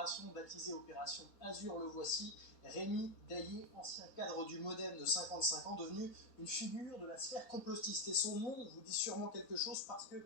opération baptisée Opération Azur, le voici, Rémi Daillé, ancien cadre du Modem de 55 ans, devenu une figure de la sphère complotiste. Et son nom vous dit sûrement quelque chose parce que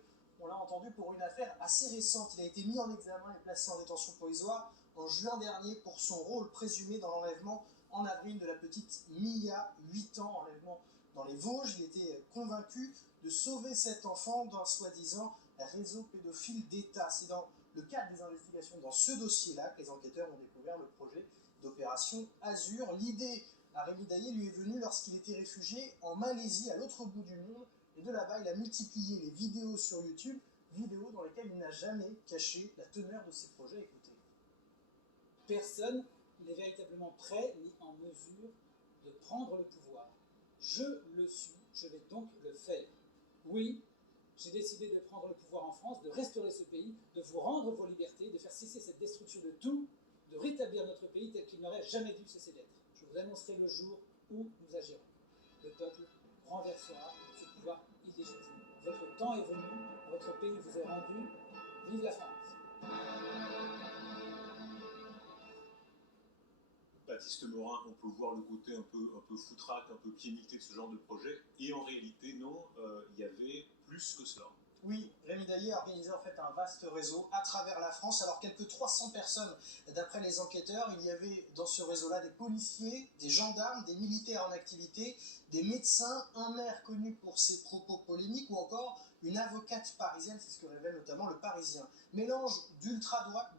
on l'a entendu pour une affaire assez récente. Il a été mis en examen et placé en détention provisoire en juin dernier pour son rôle présumé dans l'enlèvement en avril de la petite Mia, 8 ans, enlèvement dans les Vosges. Il était convaincu de sauver cet enfant d'un soi-disant réseau pédophile d'État. C'est dans le cadre des investigations dans ce dossier-là que les enquêteurs ont découvert le projet d'Opération Azur. L'idée à Rémi Daillé lui est venue lorsqu'il était réfugié en Malaisie, à l'autre bout du monde, et de là-bas, il a multiplié les vidéos sur YouTube, vidéos dans lesquelles il n'a jamais caché la teneur de ses projets. Écoutez. Personne n'est véritablement prêt ni en mesure de prendre le pouvoir. Je le suis, je vais donc le faire. Oui, j'ai décidé de prendre le pouvoir en France, de restaurer ce pays, de vous rendre vos libertés, de faire cesser cette destruction de tout, de rétablir notre pays tel qu'il n'aurait jamais dû cesser d'être. Je vous annoncerai le jour où nous agirons. Le peuple renversera ce pouvoir illégitime. Votre temps est venu, votre pays vous est rendu. Vive la France! Baptiste Morin, on peut voir le côté un peu foutraque, un peu pied-mité de ce genre de projet, et en réalité, non, il y avait plus que cela. Oui, Rémi Daillé a organisé en fait un vaste réseau à travers la France. Alors quelques 300 personnes, d'après les enquêteurs, il y avait dans ce réseau-là des policiers, des gendarmes, des militaires en activité, des médecins, un maire connu pour ses propos polémiques ou encore une avocate parisienne, c'est ce que révèle notamment le Parisien. Mélange d'ultra-droite,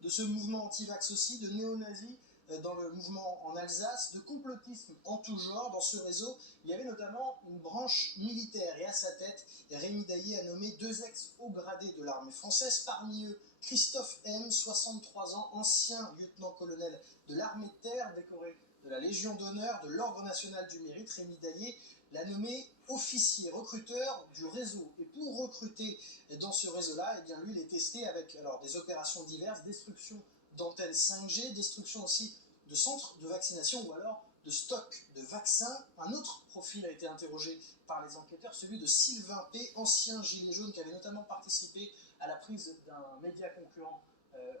de ce mouvement anti-vax aussi, de néo-nazis dans le mouvement en Alsace, de complotisme en tout genre. Dans ce réseau, il y avait notamment une branche militaire et à sa tête, Rémi Daillé a nommé 2 ex-hauts gradés de l'armée française, parmi eux Christophe M, 63 ans, ancien lieutenant-colonel de l'armée de terre, décoré de la Légion d'honneur, de l'Ordre national du mérite. Rémi Daillé l'a nommé officier recruteur du réseau. Et pour recruter dans ce réseau-là, eh bien lui, il est testé avec alors, des opérations diverses, destruction d'antennes 5G, destruction aussi de centres de vaccination ou alors de stocks de vaccins. Un autre profil a été interrogé par les enquêteurs, celui de Sylvain P, ancien gilet jaune qui avait notamment participé à la prise d'un média concurrent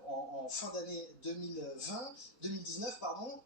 en fin d'année 2019,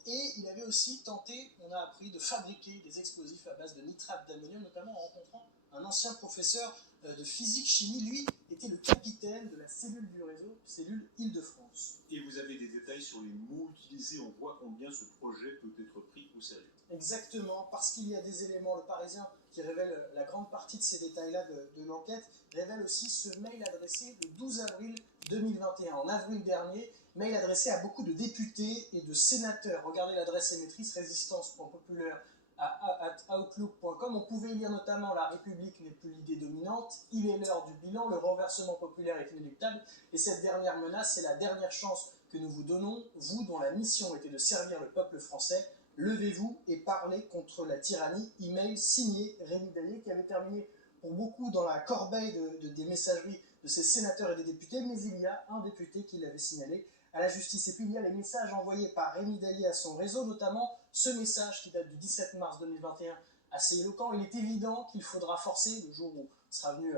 et il avait aussi tenté, on a appris, de fabriquer des explosifs à base de nitrate d'ammonium, notamment en rencontrant un ancien professeur de physique-chimie. Lui était le capitaine de la cellule du réseau, cellule Île-de-France. Et vous avez des détails sur les mots utilisés, on voit combien ce projet peut être pris au sérieux. Exactement, parce qu'il y a des éléments, le Parisien, qui révèle la grande partie de ces détails-là de l'enquête, révèle aussi ce mail adressé le 12 avril 2021. En avril dernier, mail adressé à beaucoup de députés et de sénateurs. Regardez l'adresse émettrice résistance.populaire@outlook.com. On pouvait lire notamment « La République n'est plus l'idée dominante »,« Il est l'heure du bilan »,« Le renversement populaire est inéluctable » et cette dernière menace, c'est la dernière chance que nous vous donnons, vous dont la mission était de servir le peuple français. Levez-vous et parlez contre la tyrannie. Email signé Rémi Daillé, qui avait terminé pour beaucoup dans la corbeille des messageries de ces sénateurs et des députés, mais il y a un député qui l'avait signalé à la justice. Et puis il y a les messages envoyés par Rémi Daillé à son réseau, notamment ce message qui date du 17 mars 2021, assez éloquent. Il est évident qu'il faudra forcer, le jour où sera venu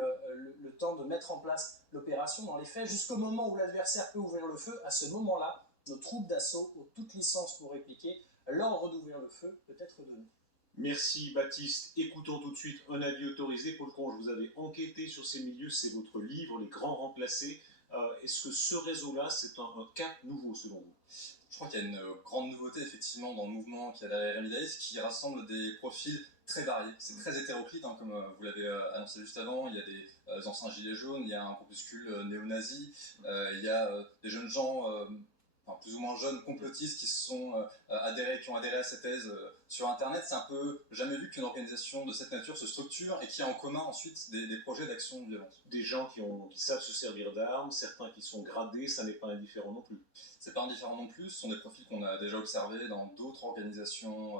le temps de mettre en place l'opération dans les faits, jusqu'au moment où l'adversaire peut ouvrir le feu. À ce moment-là, nos troupes d'assaut ont toute licence pour répliquer. L'ordre d'ouvrir le feu peut être donné. Merci Baptiste. Écoutons tout de suite un avis autorisé. Paul Conge, vous avez enquêté sur ces milieux, c'est votre livre, Les Grands Remplacés. Est-ce que ce réseau-là, c'est un cas nouveau selon vous? Je crois qu'il y a une grande nouveauté effectivement dans le mouvement qui a derrière Rémi Daillé, qui rassemble des profils très variés. C'est très hétéroclite, hein, comme vous l'avez annoncé juste avant. Il y a des anciens gilets jaunes, il y a un groupuscule néo-nazi, il y a des jeunes gens... Enfin, plus ou moins jeunes complotistes qui qui ont adhéré à cette thèse sur Internet. C'est un peu jamais vu qu'une organisation de cette nature se structure et qui a en commun ensuite des projets d'action violente. Des gens qui savent se servir d'armes, certains qui sont gradés, ça n'est pas indifférent non plus. C'est pas indifférent non plus, ce sont des profils qu'on a déjà observés dans d'autres organisations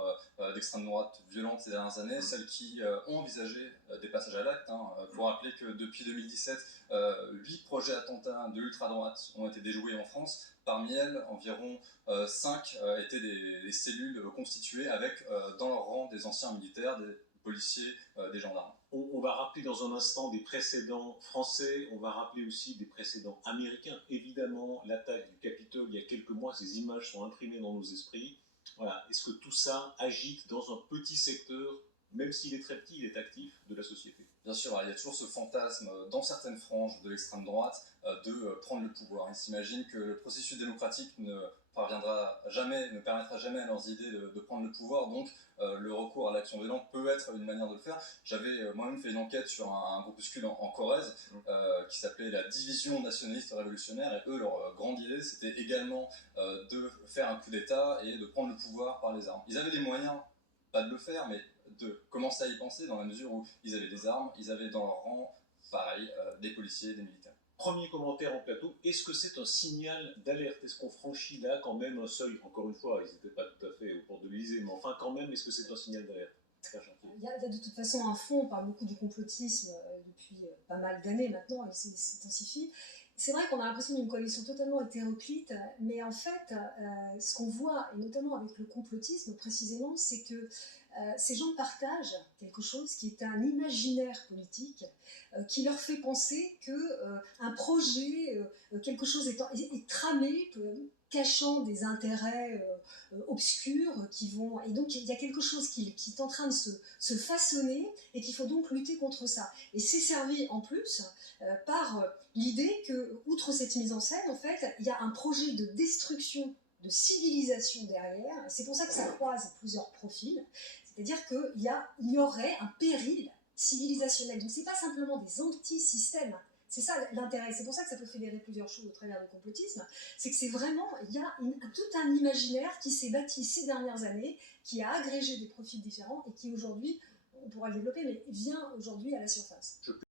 d'extrême droite violentes ces dernières années, celles qui ont envisagé des passages à l'acte. Il faut rappeler que depuis 2017, 8 projets d'attentats de l'ultra-droite ont été déjoués en France. Parmi elles, environ 5 étaient des cellules constituées avec dans leur rang des anciens militaires, des policiers, des gendarmes. On va rappeler dans un instant des précédents français, on va rappeler aussi des précédents américains. Évidemment, l'attaque du Capitole il y a quelques mois, ces images sont imprimées dans nos esprits. Voilà. Est-ce que tout ça agite dans un petit secteur, même s'il est très petit, il est actif, de la société? Bien sûr, il y a toujours ce fantasme dans certaines franges de l'extrême droite de prendre le pouvoir. Ils s'imaginent que le processus démocratique ne parviendra jamais, ne permettra jamais à leurs idées de prendre le pouvoir, donc le recours à l'action violente peut être une manière de le faire. J'avais moi-même fait une enquête sur un groupuscule en Corrèze qui s'appelait la Division nationaliste révolutionnaire, et eux, leur grande idée, c'était également de faire un coup d'État et de prendre le pouvoir par les armes. Ils avaient les moyens, pas de le faire, mais de commencer à y penser, dans la mesure où ils avaient des armes, ils avaient dans leur rang, pareil, des policiers, des militaires. Premier commentaire en plateau, est-ce que c'est un signal d'alerte? Est-ce qu'on franchit là quand même un seuil? Encore une fois, ils n'étaient pas tout à fait au port de l'Élysée, mais enfin quand même, est-ce que c'est un signal d'alerte? Il y a de toute façon un fond, on parle beaucoup du complotisme depuis pas mal d'années maintenant, et c'est intensifie. C'est vrai qu'on a l'impression d'une coalition totalement hétéroclite, mais en fait, ce qu'on voit, et notamment avec le complotisme précisément, c'est que ces gens partagent quelque chose qui est un imaginaire politique qui leur fait penser qu'un projet, quelque chose est tramé, cachant des intérêts obscurs qui vont... Et donc il y a quelque chose qui est en train de se façonner et qu'il faut donc lutter contre ça. Et c'est servi en plus par l'idée que, outre cette mise en scène, en fait, il y a un projet de destruction de civilisation derrière. C'est pour ça que ça croise plusieurs profils. C'est-à-dire qu'il y aurait un péril civilisationnel. Donc ce n'est pas simplement des anti-systèmes. C'est ça l'intérêt. C'est pour ça que ça peut fédérer plusieurs choses au travers du complotisme. C'est que c'est vraiment, il y a tout un imaginaire qui s'est bâti ces dernières années, qui a agrégé des profils différents et qui aujourd'hui, on pourra le développer, mais vient aujourd'hui à la surface.